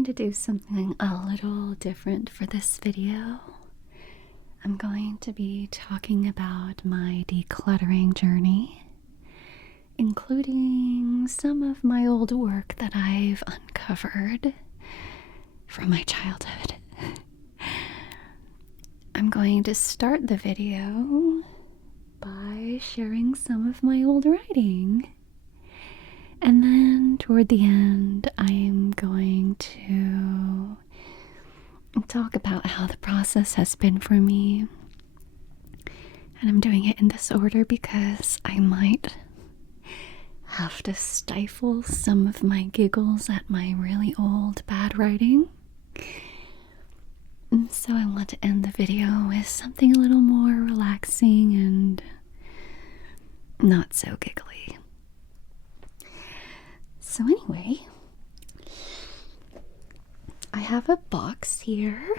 going to do something a little different for this video. I'm going to be talking about my decluttering journey, including some of my old work that I've uncovered from my childhood. I'm going to start the video by sharing some of my old writing. And then toward the end, I'm going to talk about how the process has been for me. And I'm doing it in this order because I might have to stifle some of my giggles at my really old bad writing. And so I want to end the video with something a little more relaxing and not so giggly. So anyway, I have a box here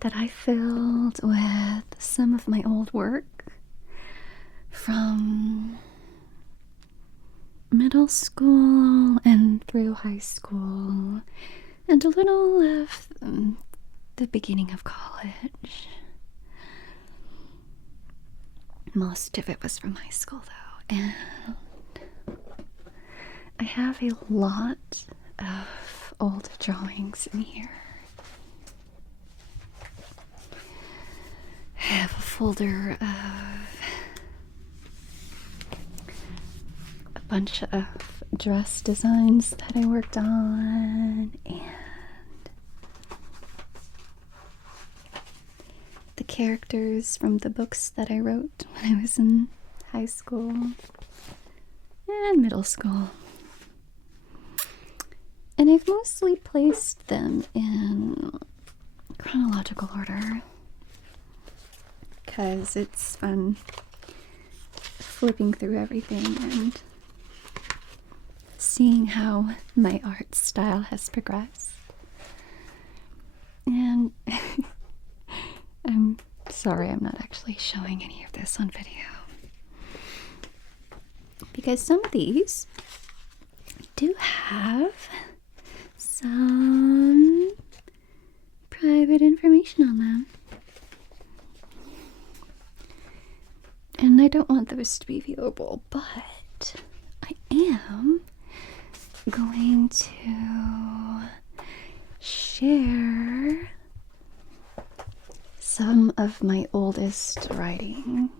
that I filled with some of my old work from middle school and through high school and a little of the beginning of college. Most of it was from high school though, and I have a lot of old drawings in here. I have a folder of a bunch of dress designs that I worked on, and the characters from the books that I wrote when I was in high school and middle school. And I've mostly placed them in chronological order because it's fun flipping through everything and seeing how my art style has progressed. And I'm sorry I'm not actually showing any of this on video, because some of these do have some private information on them. And I don't want those to be viewable, but I am going to share some of my oldest writing.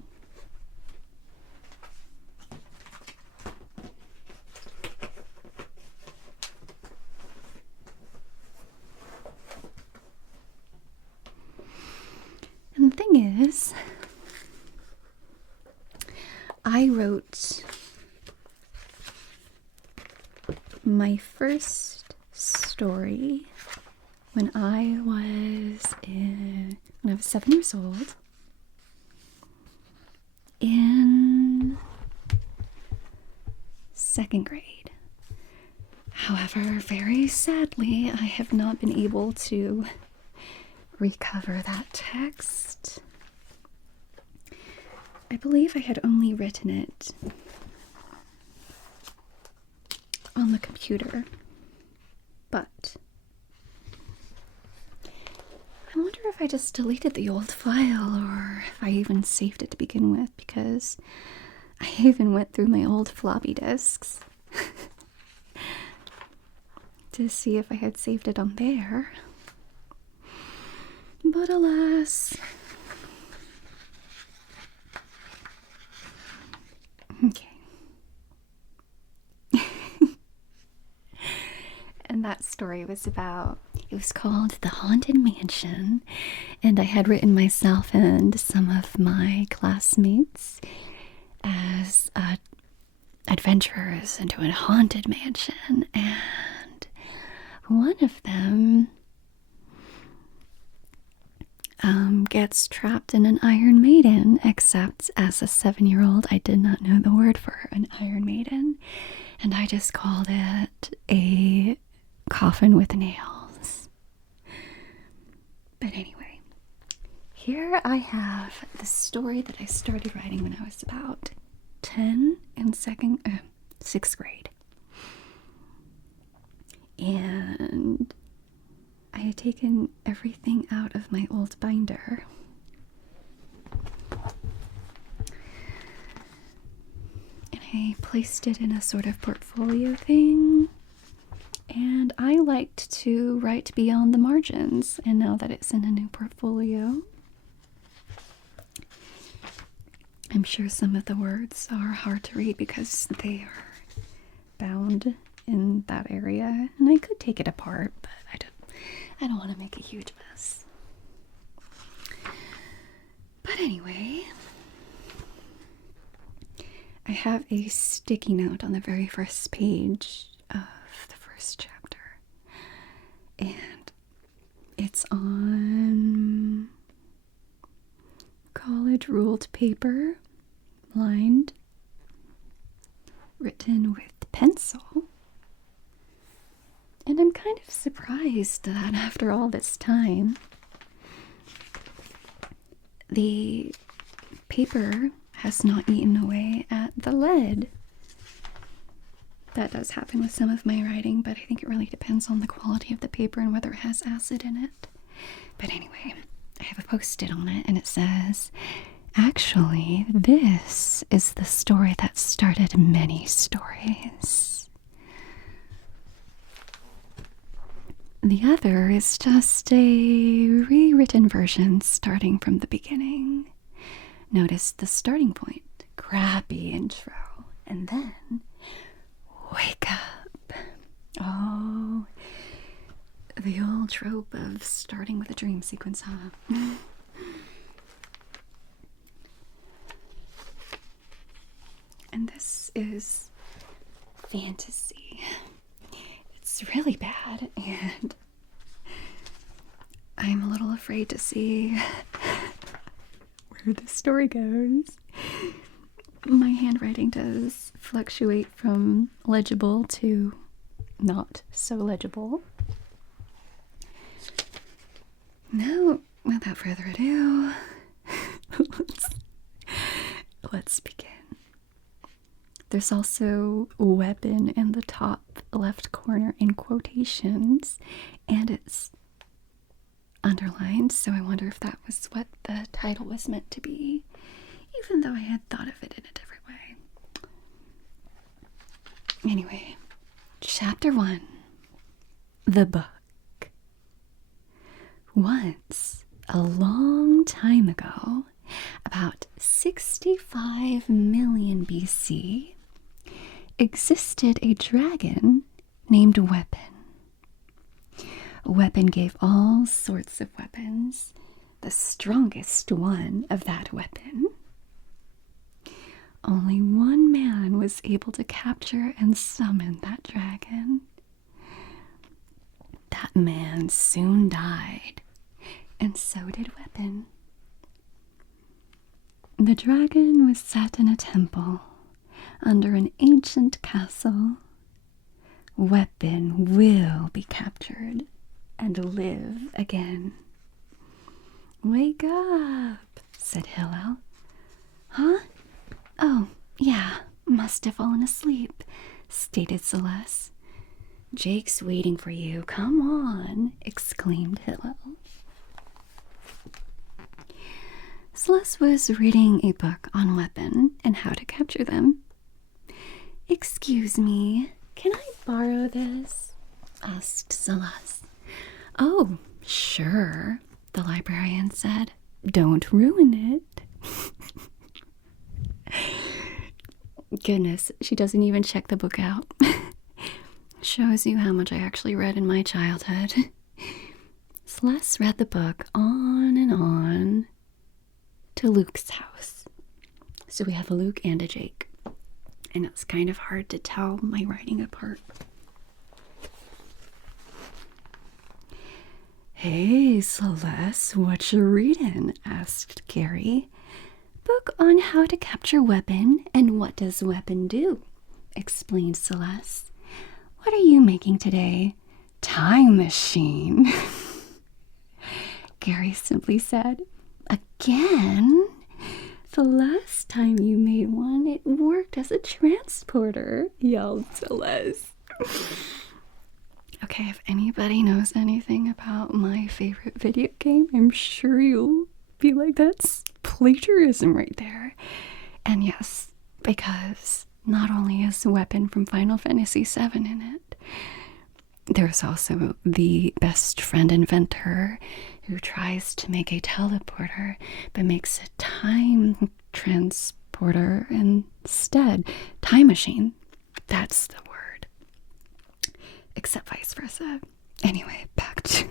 And the thing is, I wrote my first story when I was 7 years old, in 2nd grade. However, very sadly, I have not been able to recover that text. I believe I had only written it on the computer, but I wonder if I just deleted the old file or if I even saved it to begin with, because I even went through my old floppy disks to see if I had saved it on there. But alas. Okay. And that story was it was called The Haunted Mansion, and I had written myself and some of my classmates as adventurers into a haunted mansion, and one of them gets trapped in an Iron Maiden, except as a 7-year-old, I did not know the word for an Iron Maiden, and I just called it a coffin with nails. But anyway, here I have the story that I started writing when I was about 10 in 6th grade. And I had taken everything out of my old binder. And I placed it in a sort of portfolio thing. And I liked to write beyond the margins. And now that it's in a new portfolio, I'm sure some of the words are hard to read because they are bound in that area. And I could take it apart, but I don't want to make a huge mess. But anyway, I have a sticky note on the very first page of the first chapter. And it's on college ruled paper, lined, written with pencil. And I'm kind of surprised that after all this time, the paper has not eaten away at the lead. That does happen with some of my writing, but I think it really depends on the quality of the paper and whether it has acid in it. But anyway, I have a post-it on it, and it says, actually, this is the story that started many stories. The other is just a rewritten version starting from the beginning. Notice the starting point, crappy intro, and then wake up. Oh, the old trope of starting with a dream sequence, huh? And this is fantasy. It's really bad, and I'm a little afraid to see where this story goes. My handwriting does fluctuate from legible to not so legible. Now, without further ado, let's begin. There's also weapon in the top left corner in quotations, and it's underlined, so I wonder if that was what the title was meant to be, even though I had thought of it in a different way. Anyway, chapter 1, the book. Once, a long time ago, about 65 million BC, existed a dragon named Weapon. Weapon gave all sorts of weapons. The strongest one of that weapon. Only one man was able to capture and summon that dragon. That man soon died, and so did Weapon. The dragon was set in a temple under an ancient castle. Weapon will be captured and live again. Wake up, said Hillel. Huh? Oh, yeah, must have fallen asleep, stated Celeste. Jake's waiting for you. Come on, exclaimed Hillel. Celeste was reading a book on weapon and how to capture them. Excuse me, can I borrow this? Asked Celeste. Oh, sure, the librarian said. Don't ruin it. Goodness, she doesn't even check the book out. Shows you how much I actually read in my childhood. Celeste read the book on and on to Luke's house. So we have a Luke and a Jake. And it's kind of hard to tell my writing apart. Hey, Celeste, what you reading? Asked Gary. Book on how to capture Weapon and what does Weapon do, explained Celeste. What are you making today? Time machine. Gary simply said, Again? The last time you made one, it worked as a transporter, yelled Celeste. Okay, if anybody knows anything about my favorite video game, I'm sure you'll be like, that's plagiarism right there. And yes, because not only is the weapon from Final Fantasy VII in it, there's also the best friend inventor who tries to make a teleporter but makes a time transporter instead. Time machine. That's the word. Except vice versa. Anyway, back to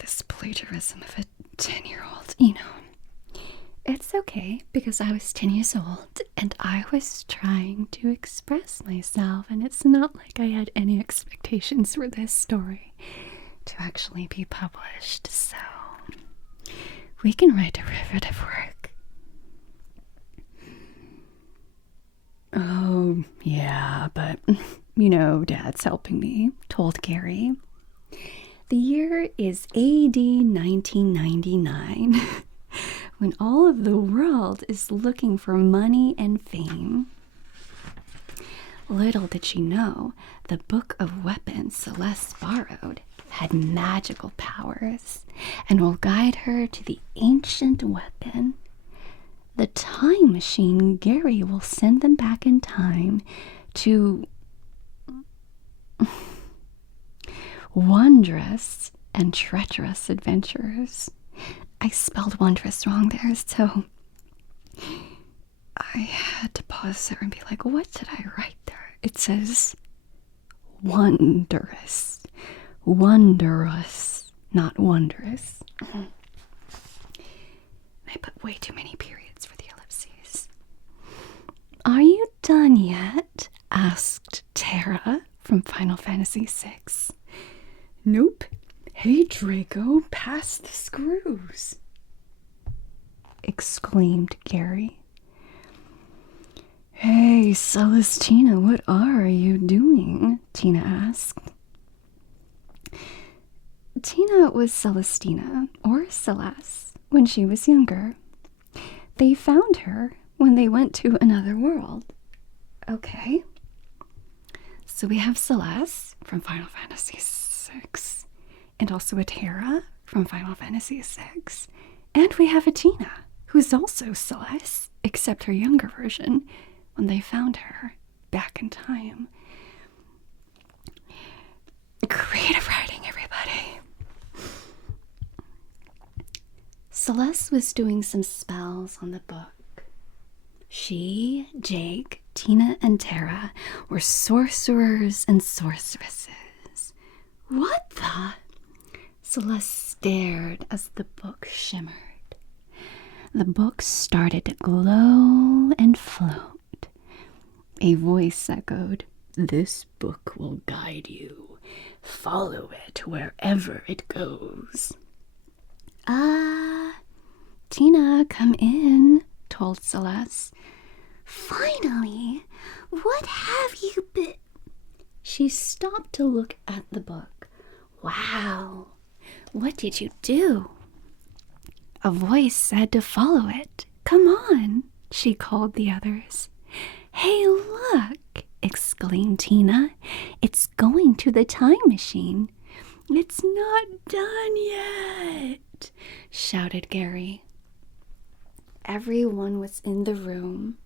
this plagiarism of a 10-year-old. You know, it's okay because I was 10 years old and I was trying to express myself, and it's not like I had any expectations for this story to actually be published, so we can write derivative work. Oh, yeah, but you know, Dad's helping me, told Gary. The year is AD 1999, when all of the world is looking for money and fame. Little did she know, the book of weapons Celeste borrowed had magical powers and will guide her to the ancient weapon. The time machine, Gary will send them back in time to wondrous and treacherous adventures. I spelled wondrous wrong there, so I had to pause there and be like, what did I write there? It says wondrous. Wondrous, not wondrous. I put way too many periods for the ellipses. Are you done yet? Asked Tara from Final Fantasy VI. Nope. Hey, Draco, pass the screws, exclaimed Gary. Hey, Celestina, what are you doing? Tina asked. Tina was Celestina, or Celeste, when she was younger. They found her when they went to another world. Okay. So we have Celeste from Final Fantasy VI, and also a Tara from Final Fantasy VI, and we have a Tina, who's also Celeste, except her younger version, when they found her back in time. Creative writing, everybody. Celeste was doing some spells on the book. She, Jake, Tina, and Tara were sorcerers and sorceresses. What the? Celeste stared as the book shimmered. The book started to glow and float. A voice echoed, "This book will guide you. Follow it wherever it goes." Tina, come in, told Celeste. Finally, what have you been? She stopped to look at the book. Wow, what did you do? A voice said to follow it. Come on, she called the others. Hey, look, exclaimed Tina. It's going to the time machine. It's not done yet, shouted Gary. Everyone was in the room.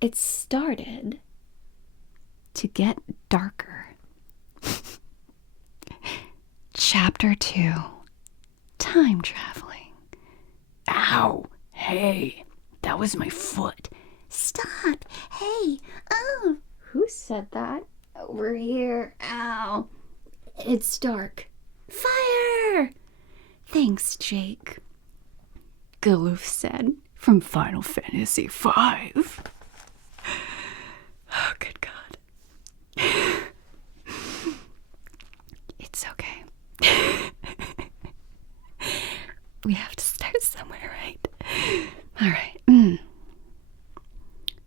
It started to get darker. Chapter 2, Time Traveling. Ow! Hey, that was my foot. Stop! Hey! Oh! Who said that? Over here. Ow! It's dark. Fire! Thanks, Jake, Galoof said from Final Fantasy V. Oh, good God. It's okay. We have to start somewhere, right? All right.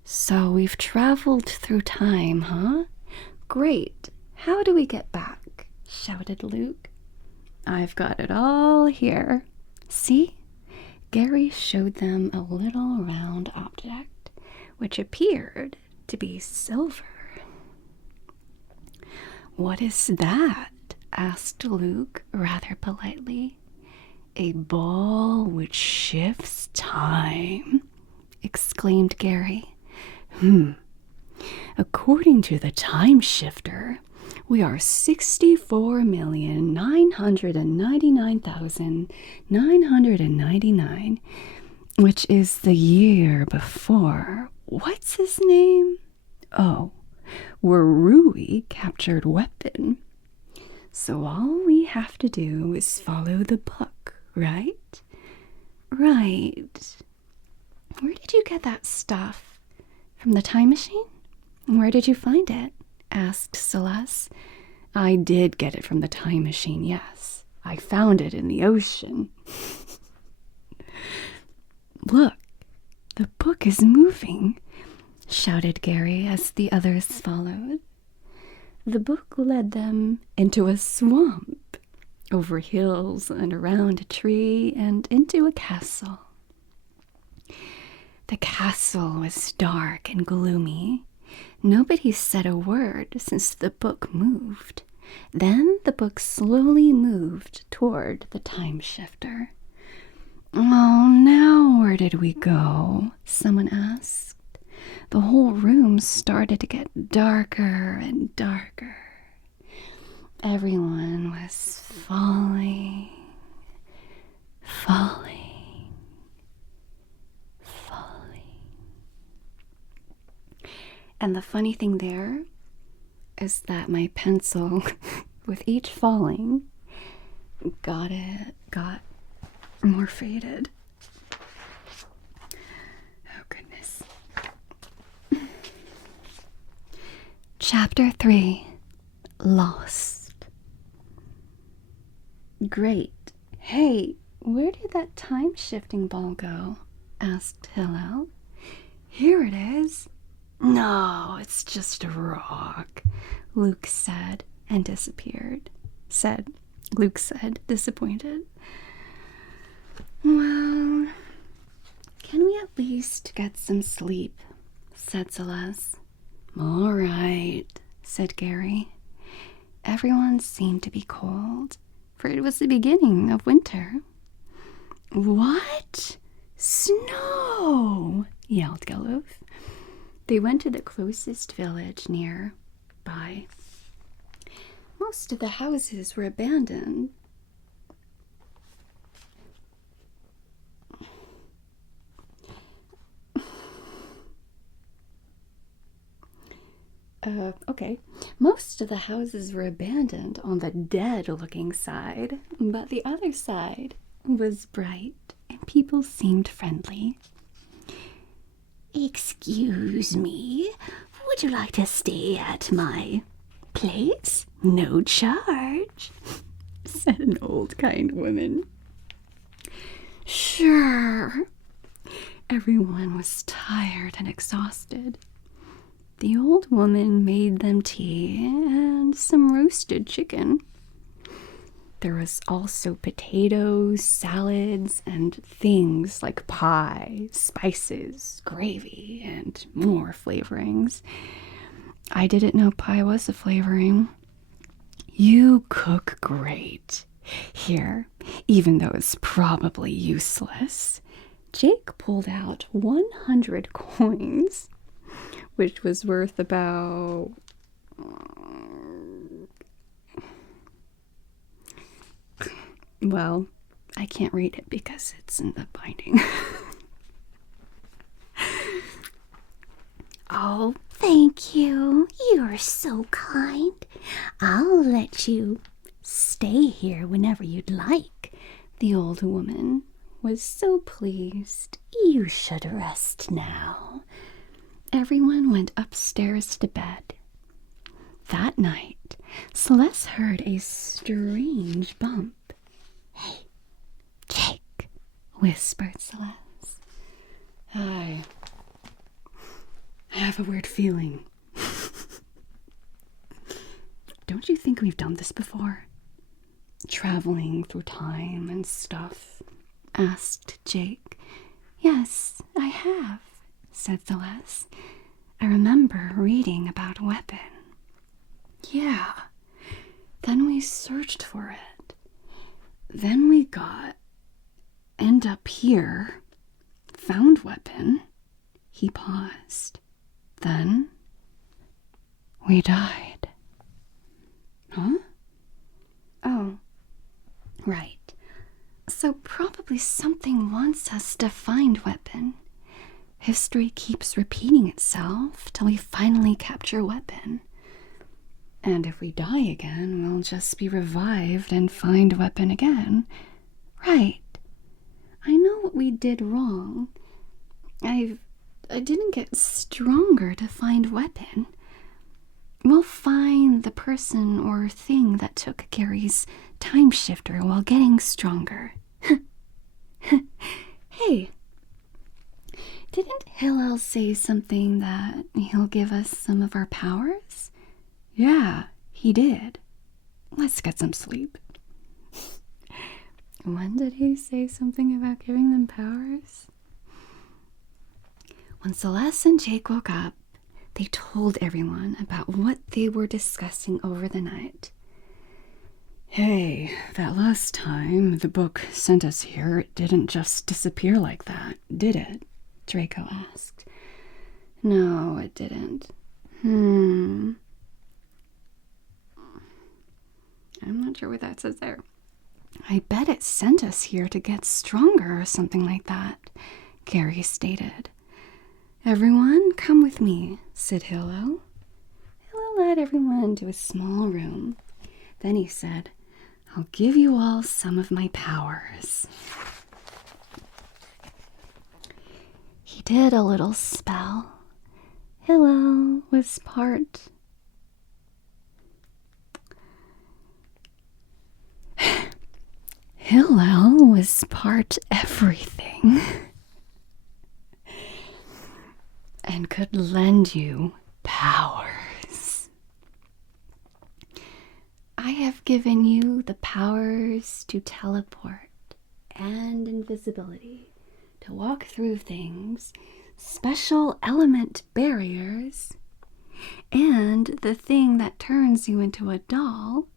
So we've traveled through time, huh? Great. How do we get back? Shouted Luke. I've got it all here. See? Gary showed them a little round object, which appeared to be silver. What is that? Asked Luke rather politely. A ball which shifts time, exclaimed Gary. According to the time shifter, we are 64,999,999, which is the year before. What's his name? Oh, where Rui captured Weapon. So all we have to do is follow the book, right? Right. Where did you get that stuff? From the time machine? Where did you find it? Asked Celeste. I did get it from the time machine, yes. I found it in the ocean. Look, the book is moving, shouted Gary as the others followed. The book led them into a swamp, over hills and around a tree and into a castle. The castle was dark and gloomy. Nobody said a word since the book moved. Then the book slowly moved toward the time shifter. Oh, now where did we go? Someone asked. The whole room started to get darker and darker. Everyone was falling. And the funny thing there is that my pencil, with each falling, got more faded. Oh, goodness. Chapter 3, Lost. Great. Hey, where did that time-shifting ball go? Asked Hillel. Here it is. No, it's just a rock, Luke said, and disappeared. Luke said, disappointed. Well, can we at least get some sleep? Said Celeste. All right, said Gary. Everyone seemed to be cold, for it was the beginning of winter. What? Snow! Yelled Geloof. They went to the closest village nearby. Most of the houses were abandoned. Most of the houses were abandoned on the dead-looking side, but the other side was bright and people seemed friendly. Excuse me, would you like to stay at my place? No charge, said an old kind woman. Sure. Everyone was tired and exhausted. The old woman made them tea and some roasted chicken. There was also potatoes, salads, and things like pie, spices, gravy, and more flavorings. I didn't know pie was a flavoring. You cook great. Here, even though it's probably useless. Jake pulled out 100 coins, which was worth about... Well, I can't read it because it's in the binding. Oh, thank you. You're so kind. I'll let you stay here whenever you'd like. The old woman was so pleased. You should rest now. Everyone went upstairs to bed. That night, Celeste heard a strange bump. Hey, Jake, whispered Celeste. I have a weird feeling. Don't you think we've done this before? Traveling through time and stuff? Asked Jake. Yes, I have, said Celeste. I remember reading about Weapon. Yeah, Then we searched for it. Then we end up here, found weapon. He paused. Then we died. Huh? Oh, right. So probably something wants us to find weapon. History keeps repeating itself till we finally capture weapon. And if we die again, we'll just be revived and find weapon again. Right. I know what we did wrong. I didn't get stronger to find weapon. We'll find the person or thing that took Gary's time shifter while getting stronger. Hey, didn't Hillel say something that he'll give us some of our powers? Yeah, he did. Let's get some sleep. When did he say something about giving them powers? When Celeste and Jake woke up, they told everyone about what they were discussing over the night. Hey, that last time the book sent us here, it didn't just disappear like that, did it? Draco asked. No, it didn't. I'm not sure what that says there. I bet it sent us here to get stronger or something like that, Gary stated. Everyone, come with me, said Hillel. Hillel led everyone to a small room. Then he said, I'll give you all some of my powers. He did a little spell. Hillel was part everything and could lend you powers. I have given you the powers to teleport and invisibility, to walk through things, special element barriers, and the thing that turns you into a doll.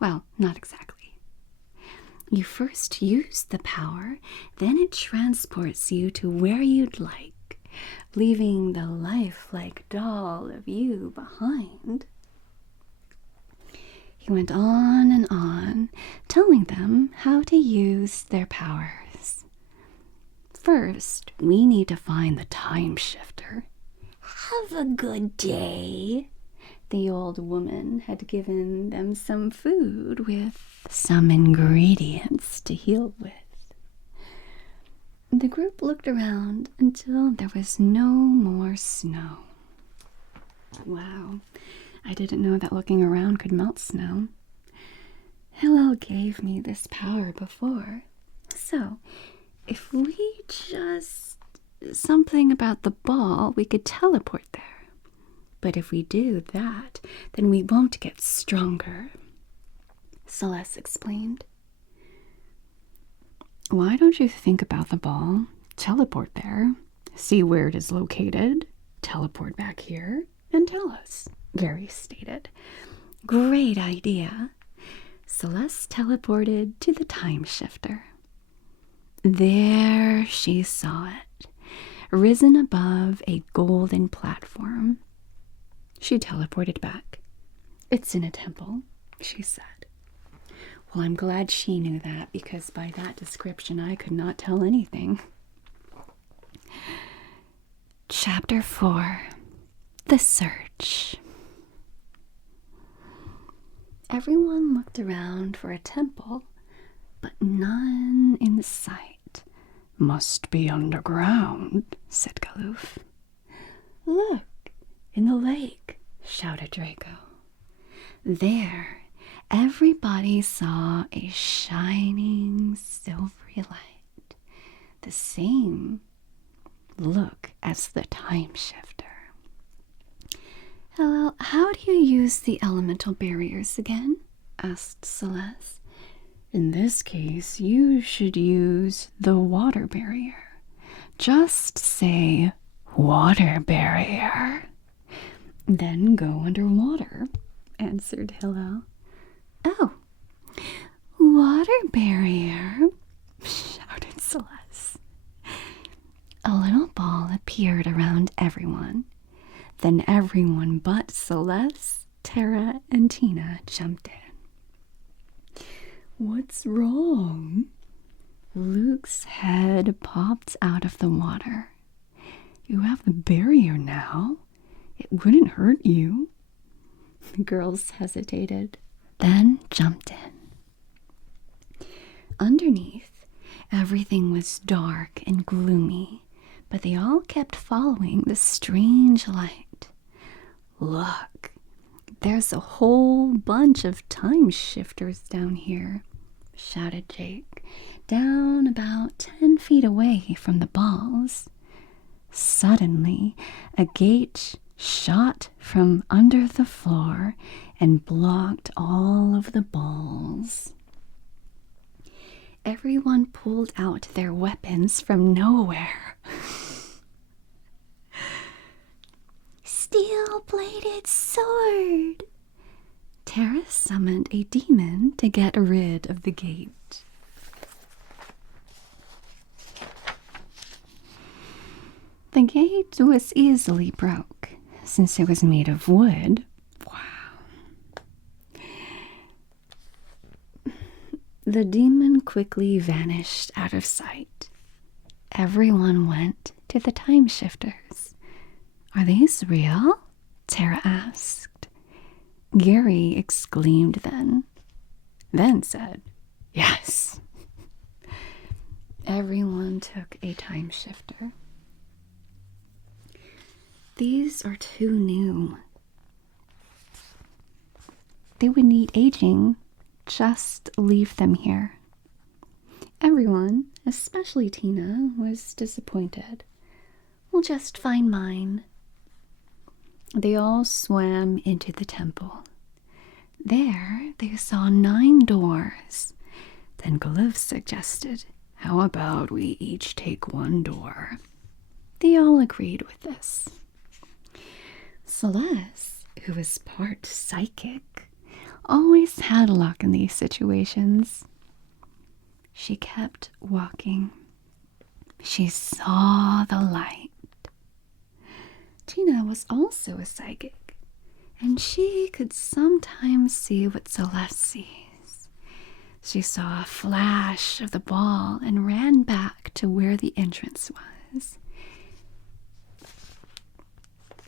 Well, not exactly. You first use the power, then it transports you to where you'd like, leaving the lifelike doll of you behind. He went on and on, telling them how to use their powers. First, we need to find the time shifter. Have a good day. The old woman had given them some food with some ingredients to heal with. The group looked around until there was no more snow. Wow, I didn't know that looking around could melt snow. Hillel gave me this power before. So, if we just... something about the ball, we could teleport there. But if we do that, then we won't get stronger, Celeste explained. Why don't you think about the ball, teleport there, see where it is located, teleport back here, and tell us, Gary stated. Great idea. Celeste teleported to the time shifter. There she saw it, risen above a golden platform. She teleported back. It's in a temple, she said. Well, I'm glad she knew that, because by that description I could not tell anything. Chapter 4. The Search. Everyone looked around for a temple, but none in sight. Must be underground, said Galoof. Look, in the lake, shouted Draco. There, everybody saw a shining silvery light, the same look as the time shifter. Hello, how do you use the elemental barriers again? Asked Celeste. In this case, you should use the water barrier. Just say, water barrier. Then go underwater, answered Hillel. Oh, water barrier, shouted Celeste. A little ball appeared around everyone. Then everyone but Celeste, Tara, and Tina jumped in. What's wrong? Luke's head popped out of the water. You have the barrier now. It wouldn't hurt you. The girls hesitated, then jumped in. Underneath, everything was dark and gloomy, but they all kept following the strange light. Look, there's a whole bunch of time shifters down here, shouted Jake, down about 10 feet away from the balls. Suddenly, a gate shot from under the floor and blocked all of the balls. Everyone pulled out their weapons from nowhere. Steel-bladed sword! Tara summoned a demon to get rid of the gate. The gate was easily broke, since it was made of wood. Wow. The demon quickly vanished out of sight. Everyone went to the time shifters. Are these real? Tara asked. Gary exclaimed then said, yes. Everyone took a time shifter. These are too new. They would need aging. Just leave them here. Everyone, especially Tina, was disappointed. We'll just find mine. They all swam into the temple. There they saw 9 doors. Then Glyph suggested, how about we each take 1 door? They all agreed with this. Celeste, who was part psychic, always had luck in these situations. She kept walking. She saw the light. Tina was also a psychic, and she could sometimes see what Celeste sees. She saw a flash of the ball and ran back to where the entrance was.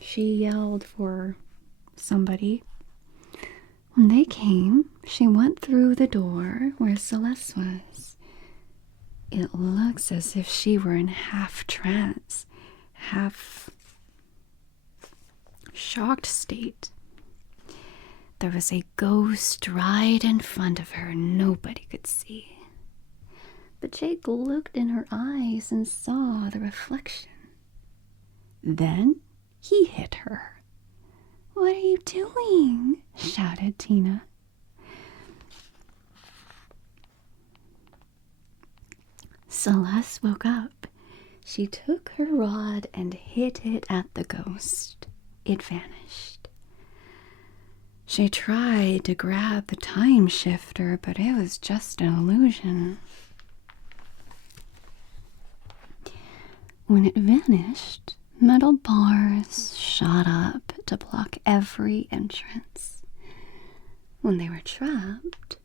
She yelled for somebody. When they came, she went through the door where Celeste was. It looks as if she were in half trance, half shocked state. There was a ghost right in front of her nobody could see. But Jake looked in her eyes and saw the reflection. Then he hit her. What are you doing? Shouted Tina. Celeste woke up. She took her rod and hit it at the ghost. It vanished. She tried to grab the time shifter, but it was just an illusion. When it vanished, metal bars shot up to block every entrance. When they were trapped,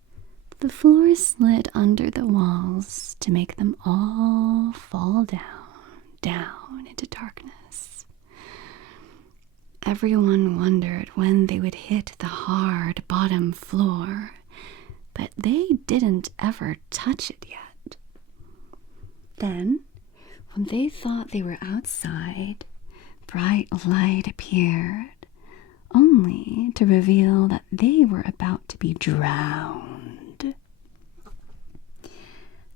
the floor slid under the walls to make them all fall down into darkness. Everyone wondered when they would hit the hard bottom floor, but they didn't ever touch it yet. Then, when they thought they were outside, bright light appeared, only to reveal that they were about to be drowned.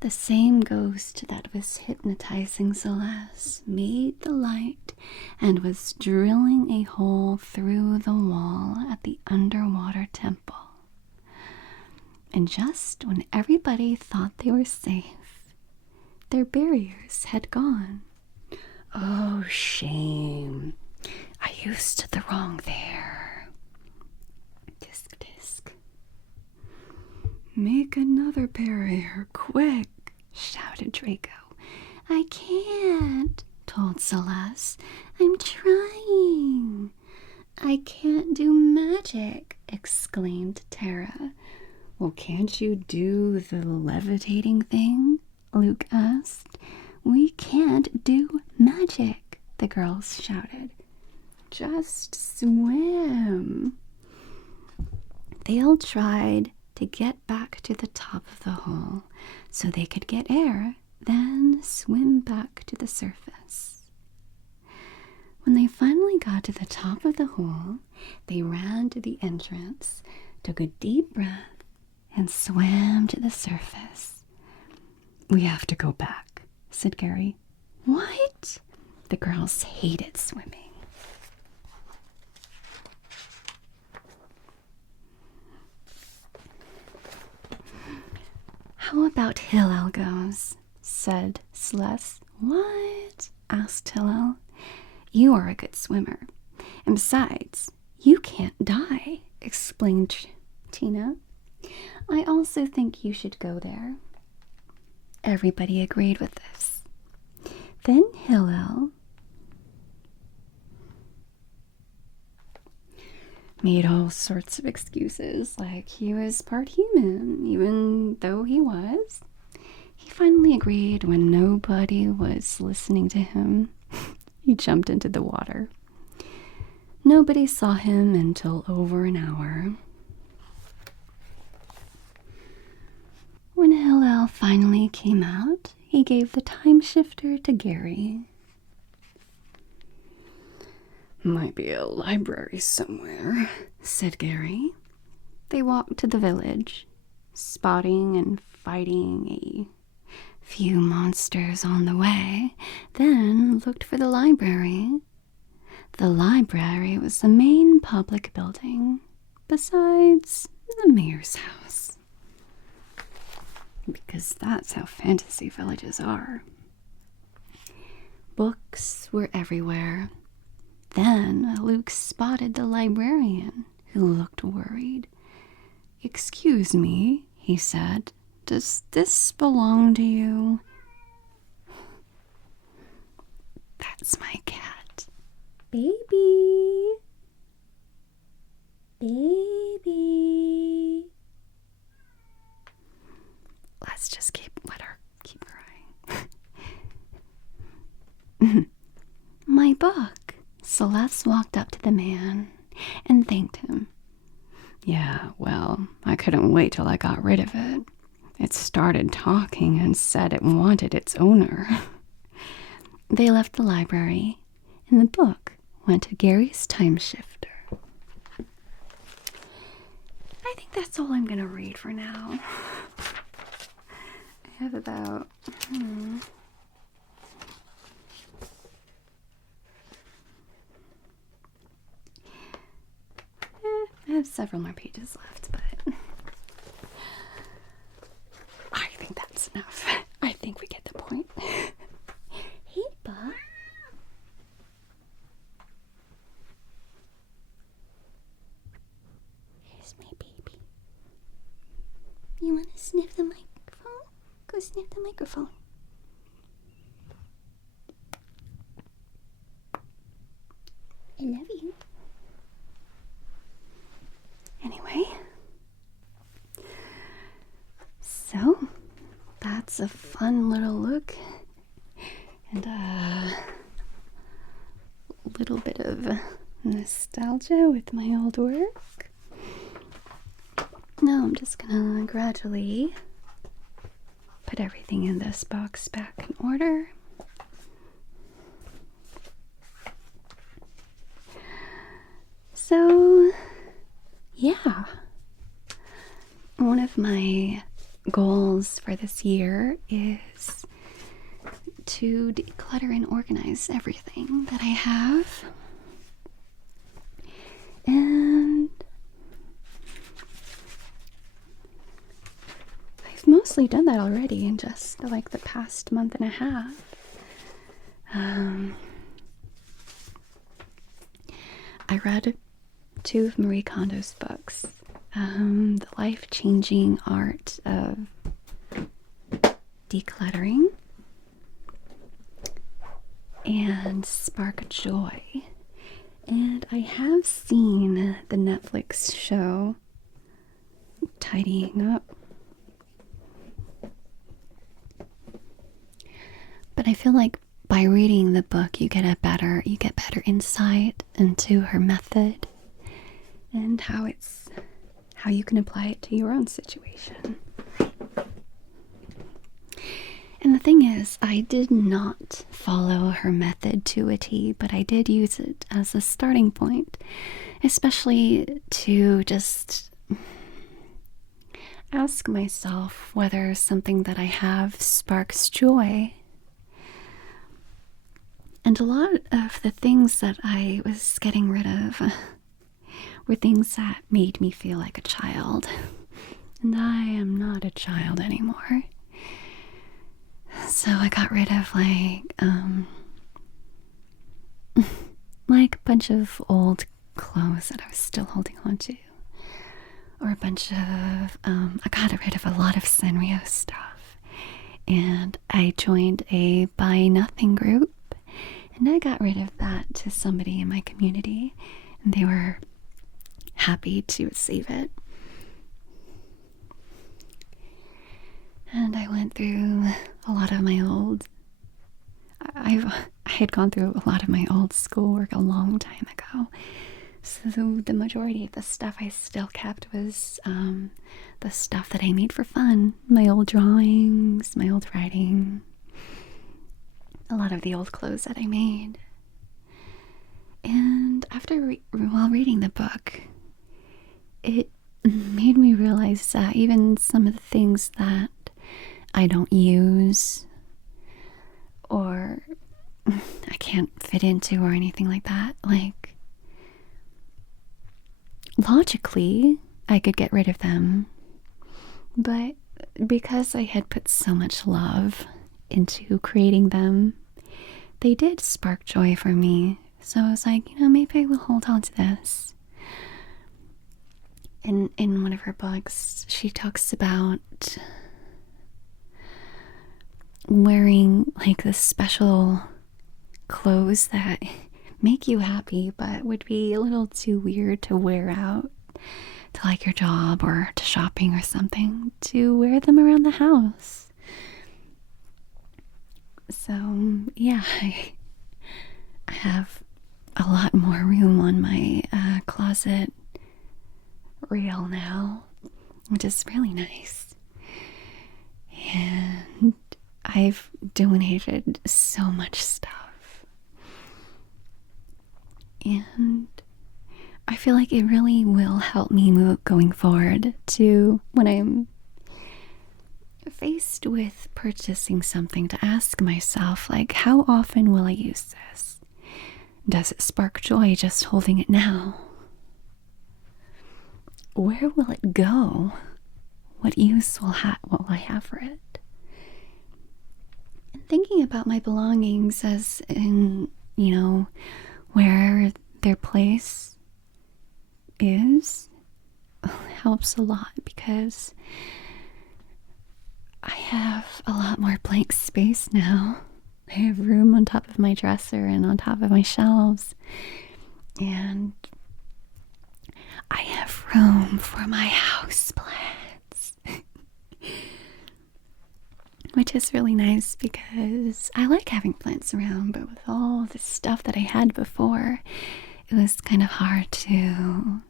The same ghost that was hypnotizing Celeste made the light and was drilling a hole through the wall at the underwater temple. And just when everybody thought they were safe, their barriers had gone. Oh, shame. I used the wrong there. Disc, disc. Make another barrier, quick, shouted Draco. I can't, told Celeste. I'm trying. I can't do magic, exclaimed Tara. Well, can't you do the levitating thing? Luke asked. We can't do magic, the girls shouted. Just swim. They all tried to get back to the top of the hole so they could get air, then swim back to the surface. When they finally got to the top of the hole, they ran to the entrance, took a deep breath, and swam to the surface. We have to go back, said Gary. What? The girls hated swimming. How about Hillel goes? Said Celeste. What? Asked Hillel. You are a good swimmer. And besides, you can't die, explained Tina. I also think you should go there. Everybody agreed with this. Then Hillel made all sorts of excuses, like he was part human, even though he was. He finally agreed when nobody was listening to him. He jumped into the water. Nobody saw him until over an hour. When Hillel finally came out, he gave the time shifter to Gary. Might be a library somewhere, said Gary. They walked to the village, spotting and fighting a few monsters on the way, then looked for the library. The library was the main public building, besides the mayor's house. Because that's how fantasy villages are. Books were everywhere. Then Luke spotted the librarian, who looked worried. Excuse me, he said. Does this belong to you? That's my cat. Baby. Baby. Let's just let her keep crying. My book. Celeste walked up to the man and thanked him. Yeah, well, I couldn't wait till I got rid of it. It started talking and said it wanted its owner. They left the library, and the book went to Gary's time shifter. I think that's all I'm going to read for now. I have about... I have several more pages left, but I think that's enough. I think we get the point. Hey, Bob. Here's my baby. You want to sniff the microphone? Go sniff the microphone. I love you. Anyway, so that's a fun little look and a little bit of nostalgia with my old work. Now I'm just gonna gradually put everything in this box back in order. So yeah, one of my goals for this year is to declutter and organize everything that I have. And I've mostly done that already in just like the past month and a half. I read two of Marie Kondo's books, the life-changing art of decluttering and spark joy. And I have seen the Netflix show Tidying Up, but I feel like by reading the book you get better insight into her method and how you can apply it to your own situation. And the thing is, I did not follow her method to a T, but I did use it as a starting point, especially to just ask myself whether something that I have sparks joy. And a lot of the things that I was getting rid of were things that made me feel like a child. And I am not a child anymore. So I got rid of like a bunch of old clothes that I was still holding on to. Or a bunch of, I got rid of a lot of Sanrio stuff. And I joined a Buy Nothing group. And I got rid of that to somebody in my community. And they were happy to receive it. And I went through a lot of my I had gone through a lot of my old schoolwork a long time ago. So the majority of the stuff I still kept was the stuff that I made for fun. My old drawings, my old writing, a lot of the old clothes that I made. And while reading the book, it made me realize that even some of the things that I don't use or I can't fit into or anything like that, like, logically I could get rid of them, but because I had put so much love into creating them, they did spark joy for me. So I was like, maybe I will hold on to this. In one of her books, she talks about wearing like the special clothes that make you happy but would be a little too weird to wear out to like your job or to shopping or something, to wear them around the house. So yeah, I have a lot more room on my closet rail now, which is really nice. And I've donated so much stuff. And I feel like it really will help me move going forward to when I'm faced with purchasing something, to ask myself, like, how often will I use this? Does it spark joy just holding it now? Where will it go? What use will I have for it? And thinking about my belongings as in, where their place is helps a lot, because I have a lot more blank space now. I have room on top of my dresser and on top of my shelves, and I have room for my house plants. Which is really nice because I like having plants around, but with all the stuff that I had before, it was kind of hard to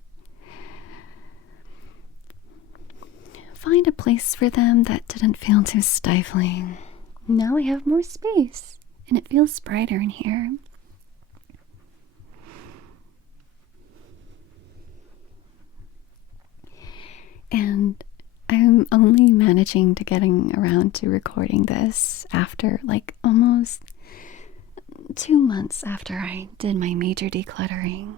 find a place for them that didn't feel too stifling. Now I have more space and it feels brighter in here. And I'm only managing to getting around to recording this after like almost 2 months after I did my major decluttering.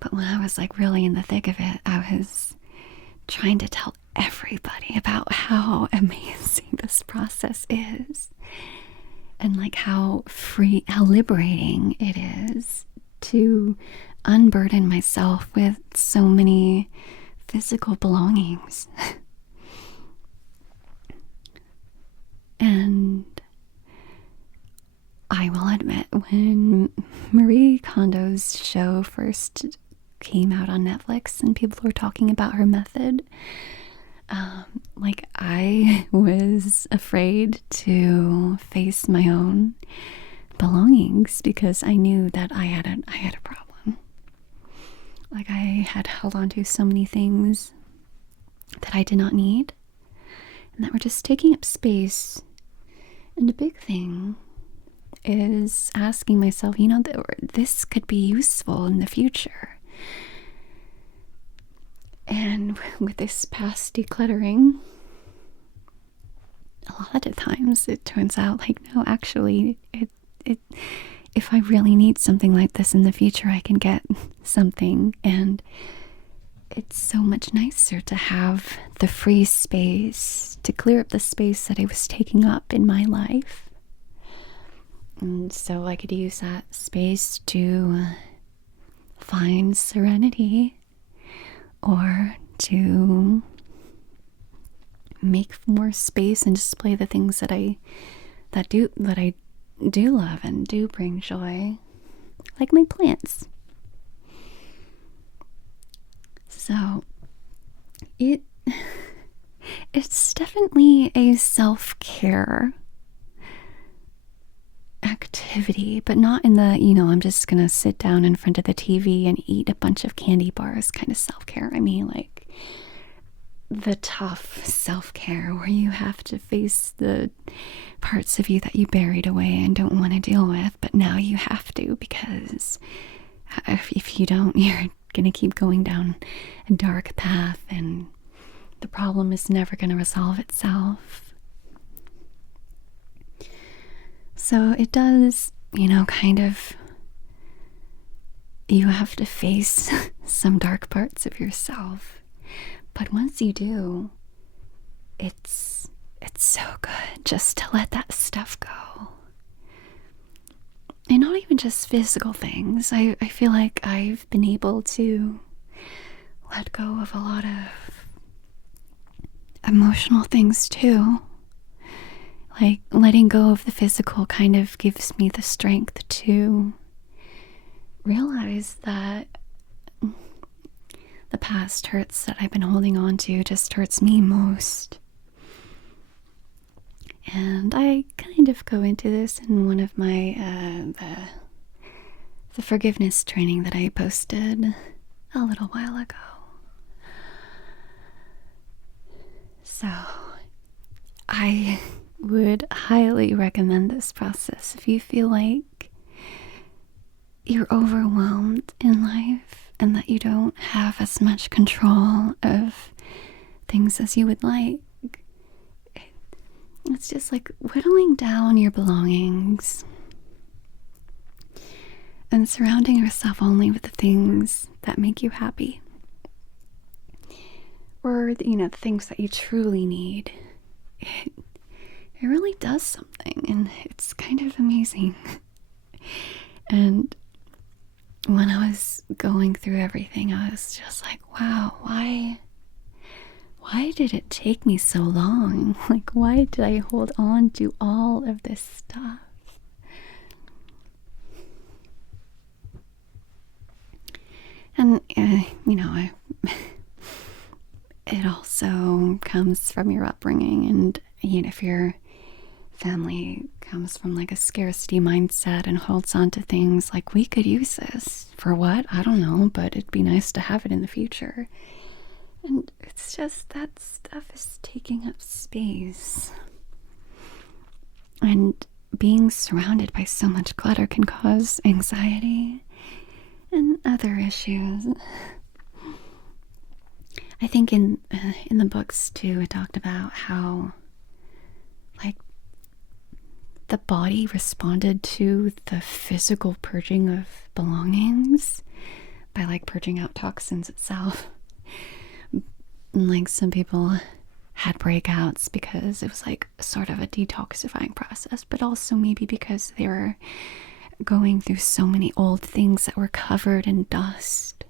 But when I was like really in the thick of it, I was trying to tell everybody about how amazing this process is, and like how liberating it is to unburden myself with so many physical belongings. And I will admit, when Marie Kondo's show first came out on Netflix and people were talking about her method, I was afraid to face my own belongings because I knew that I had a problem. Like, I had held on to so many things that I did not need and that were just taking up space. And a big thing is asking myself, this could be useful in the future. And with this past decluttering, a lot of times it turns out no, actually, if I really need something like this in the future, I can get something. And it's so much nicer to have the free space to clear up the space that I was taking up in my life. And so I could use that space to find serenity or to make more space and display the things that I do love and do bring joy, like my plants. So it's definitely a self-care activity, but not in the, I'm just gonna sit down in front of the TV and eat a bunch of candy bars kind of self-care. I mean, like the tough self-care where you have to face the parts of you that you buried away and don't want to deal with, but now you have to, because if you don't, you're gonna keep going down a dark path and the problem is never gonna resolve itself. So it does, kind of, you have to face some dark parts of yourself. But once you do, it's so good just to let that stuff go. And not even just physical things. I feel like I've been able to let go of a lot of emotional things too. Like, letting go of the physical kind of gives me the strength to realize that the past hurts that I've been holding on to just hurts me most. And I kind of go into this in one of my, the forgiveness training that I posted a little while ago. So, I would highly recommend this process if you feel like you're overwhelmed in life and that you don't have as much control of things as you would like. It's just like whittling down your belongings and surrounding yourself only with the things that make you happy, or the things that you truly need. It really does something, and it's kind of amazing. And when I was going through everything, I was just like, wow, why did it take me so long? Like, why did I hold on to all of this stuff? And, it also comes from your upbringing, and, if your family comes from like a scarcity mindset and holds on to things like, we could use this for what? I don't know, but it'd be nice to have it in the future. And it's just that stuff is taking up space. And being surrounded by so much clutter can cause anxiety and other issues. I think in the books too, it talked about how the body responded to the physical purging of belongings by purging out toxins itself. Some people had breakouts because it was sort of a detoxifying process, but also maybe because they were going through so many old things that were covered in dust.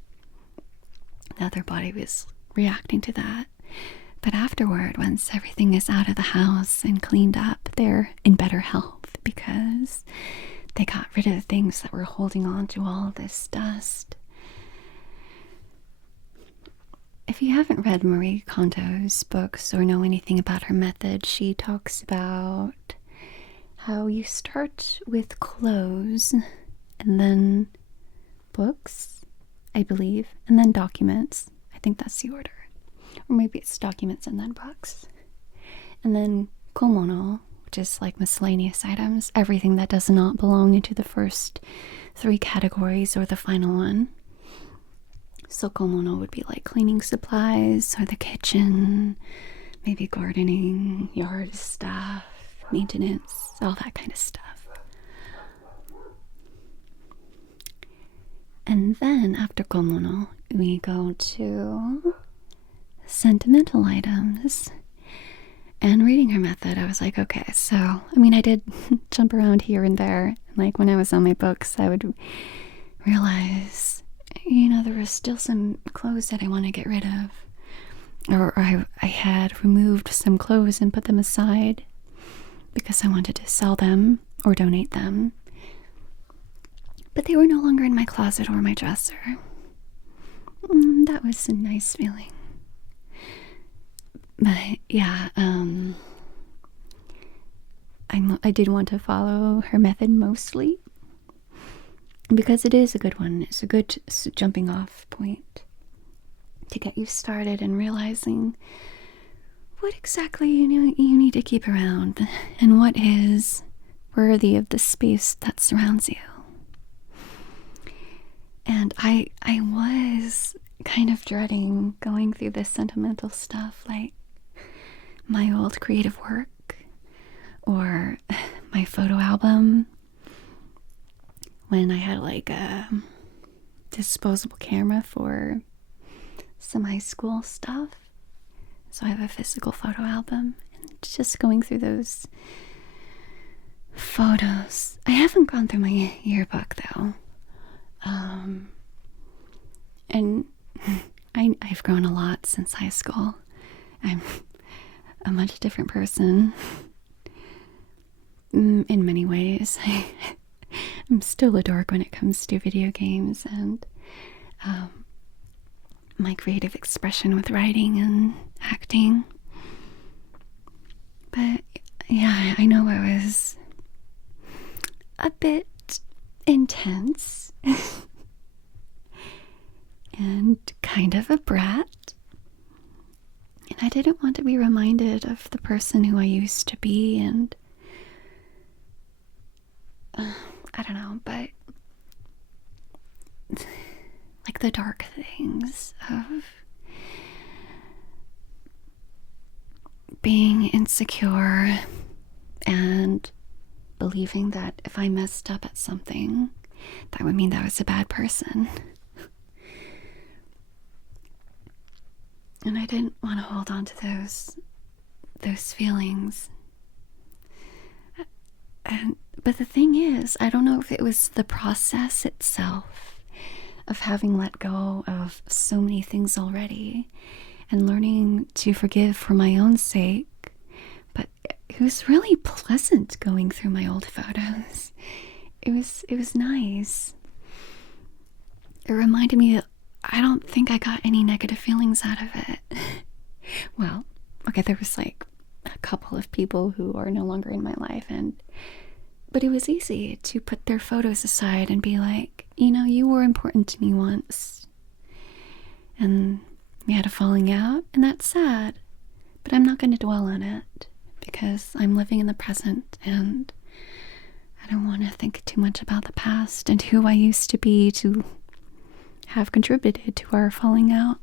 The other body was reacting to that. But afterward, once everything is out of the house and cleaned up, they're in better health because they got rid of the things that were holding on to all of this dust. If you haven't read Marie Kondo's books or know anything about her method, she talks about how you start with clothes and then books, I believe, and then documents. I think that's the order. Or maybe it's documents and then books. And then komono, which is like miscellaneous items, everything that does not belong into the first 3 categories or the final one. So komono would be like cleaning supplies or the kitchen, maybe gardening, yard stuff, maintenance, all that kind of stuff. And then after komono, we go to sentimental items. And reading her method, I was like, okay, so, I mean, I did jump around here and there. Like when I was on my books, I would realize, there were still some clothes that I want to get rid of. Or I had removed some clothes and put them aside because I wanted to sell them or donate them. But they were no longer in my closet or my dresser. That was a nice feeling. But yeah, I did want to follow her method mostly because it is a good one. It's a good jumping off point to get you started and realizing what exactly you need to keep around and what is worthy of the space that surrounds you. And I was kind of dreading going through this sentimental stuff, like my old creative work or my photo album when I had like a disposable camera for some high school stuff. So I have a physical photo album and just going through those photos. I haven't gone through my yearbook though. And I've grown a lot since high school. I'm a much different person in many ways. I'm still a dork when it comes to video games and my creative expression with writing and acting. But yeah, I know I was a bit intense and kind of a brat. And I didn't want to be reminded of the person who I used to be, and I don't know, but like the dark things of being insecure and believing that if I messed up at something, that would mean that I was a bad person. And I didn't want to hold on to those feelings. But the thing is, I don't know if it was the process itself of having let go of so many things already and learning to forgive for my own sake. But it was really pleasant going through my old photos. It was nice. It reminded me that I don't think I got any negative feelings out of it. Well, okay, there was like a couple of people who are no longer in my life, but it was easy to put their photos aside and be like, you were important to me once. And we had a falling out, and that's sad. But I'm not going to dwell on it because I'm living in the present and I don't want to think too much about the past and who I used to be to have contributed to our falling out.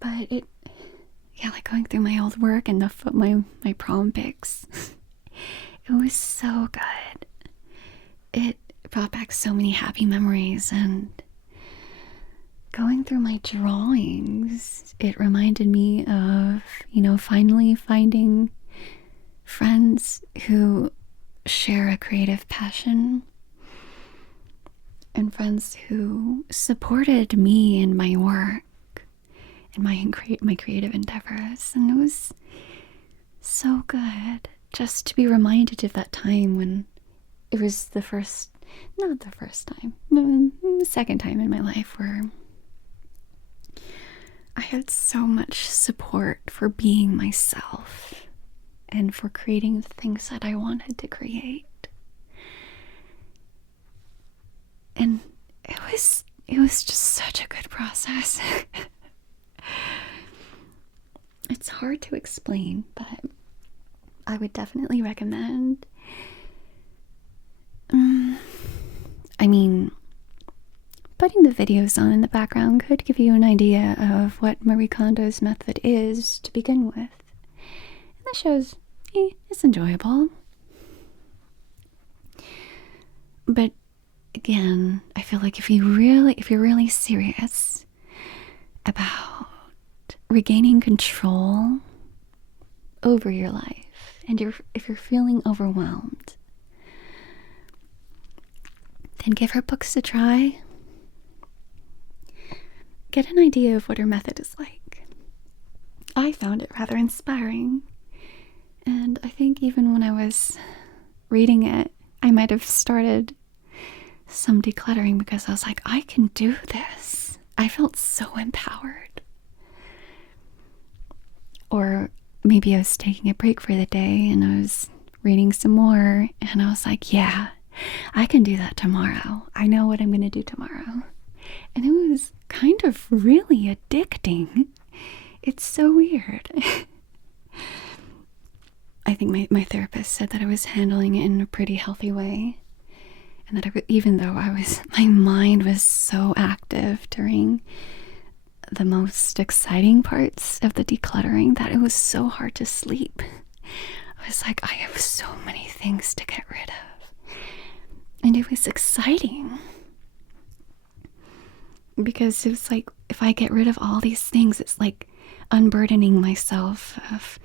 But like going through my old work and my prom pics, it was so good. It brought back so many happy memories, and going through my drawings, it reminded me of, finally finding friends who share a creative passion and friends who supported me in my work and my creative endeavors. And it was so good just to be reminded of that time when it was the second time in my life where I had so much support for being myself and for creating the things that I wanted to create. And it was just such a good process. It's hard to explain, but I would definitely recommend. Putting the videos on in the background could give you an idea of what Marie Kondo's method is to begin with. And the show's it's enjoyable. But again, I feel like if you're really serious about regaining control over your life, and if you're feeling overwhelmed, then give her books a try. Get an idea of what her method is like. I found it rather inspiring, and I think even when I was reading it, I might have started some decluttering because I was like, I can do this. I felt so empowered. Or maybe I was taking a break for the day and I was reading some more and I was like, yeah, I can do that tomorrow. I know what I'm going to do tomorrow. And it was kind of really addicting. It's so weird. I think my therapist said that I was handling it in a pretty healthy way. And that even though my mind was so active during the most exciting parts of the decluttering, that it was so hard to sleep. I was like, I have so many things to get rid of. And it was exciting. Because it was like, if I get rid of all these things, it's like unburdening myself of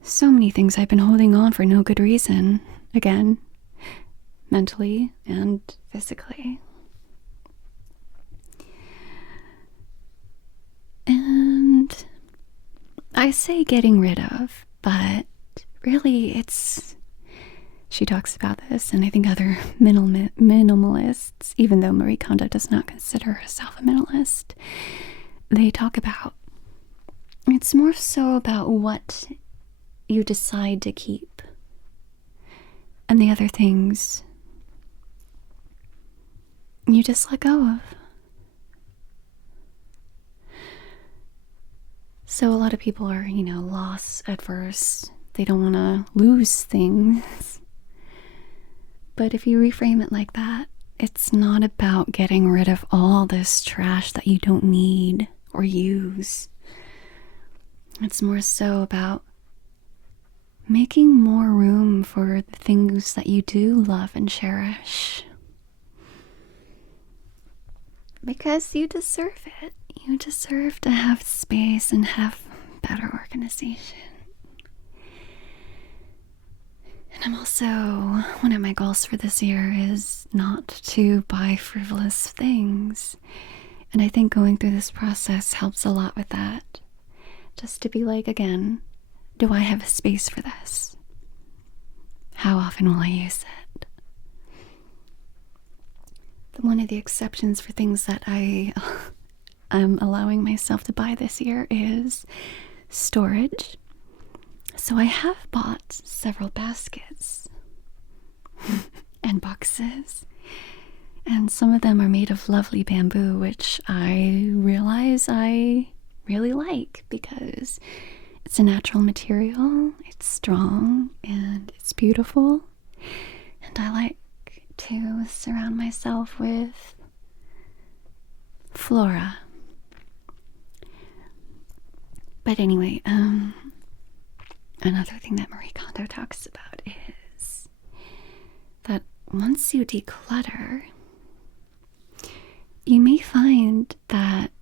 so many things I've been holding on for no good reason. Again, mentally and physically. And I say getting rid of, but really she talks about this, and I think other minimalists, even though Marie Kondo does not consider herself a minimalist, they talk about it's more so about what you decide to keep, and the other things you just let go of. So a lot of people are, loss adverse. They don't want to lose things. But if you reframe it like that, it's not about getting rid of all this trash that you don't need or use. It's more so about making more room for the things that you do love and cherish. Because you deserve it. You deserve to have space and have better organization. And I'm also, one of my goals for this year is not to buy frivolous things. And I think going through this process helps a lot with that. Just to be like, again, do I have a space for this? How often will I use it? One of the exceptions for things that I am allowing myself to buy this year is storage. So I have bought several baskets and boxes, and some of them are made of lovely bamboo, which I realize I really like because it's a natural material, it's strong, and it's beautiful, and I like to surround myself with flora. But anyway, another thing that Marie Kondo talks about is that once you declutter, you may find that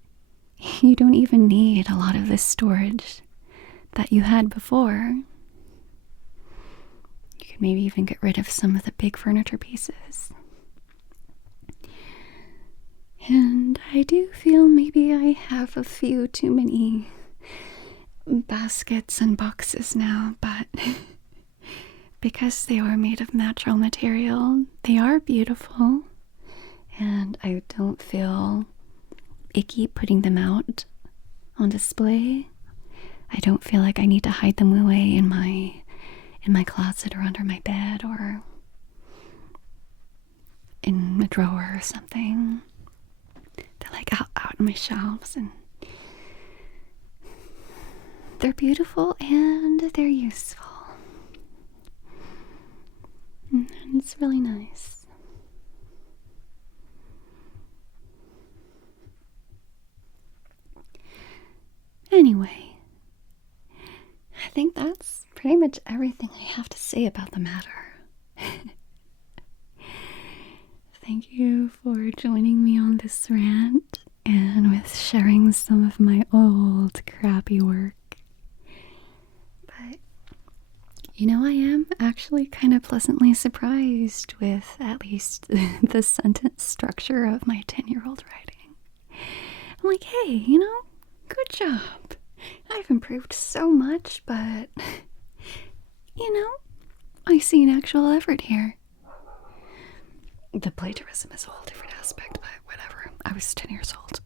you don't even need a lot of the storage that you had before. You could maybe even get rid of some of the big furniture pieces. And I do feel maybe I have a few too many baskets and boxes now, but because they are made of natural material, they are beautiful, and I don't feel icky putting them out on display. I don't feel like I need to hide them away in my closet or under my bed or in a drawer or something. They're like out on my shelves, and they're beautiful and they're useful. And it's really nice. Anyway, I think that's pretty much everything I have to say about the matter. Thank you for joining me on this rant and with sharing some of my old crappy work. But, I am actually kind of pleasantly surprised with at least the sentence structure of my 10-year-old writing. I'm like, hey, good job. I've improved so much, but, I see an actual effort here. The plagiarism is a whole different aspect, but whatever. I was 10 years old.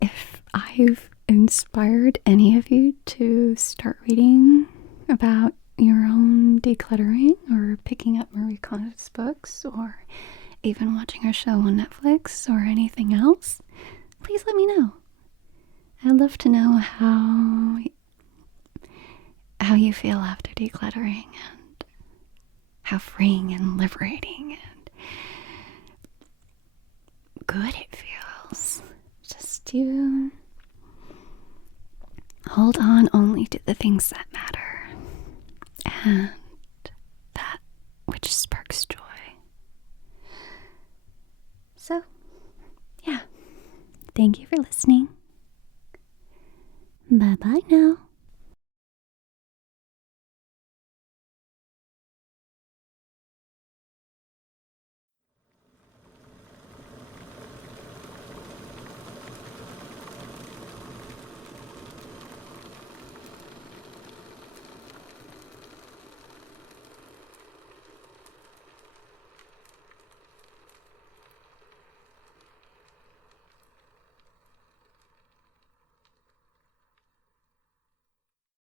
If I've inspired any of you to start reading about your own decluttering or picking up Marie Kondo's books or even watching her show on Netflix or anything else, please let me know. I'd love to know how you feel after decluttering and how freeing and liberating and good it feels just to hold on only to the things that matter and that which sparks joy. So, yeah. Thank you for listening. Bye-bye now.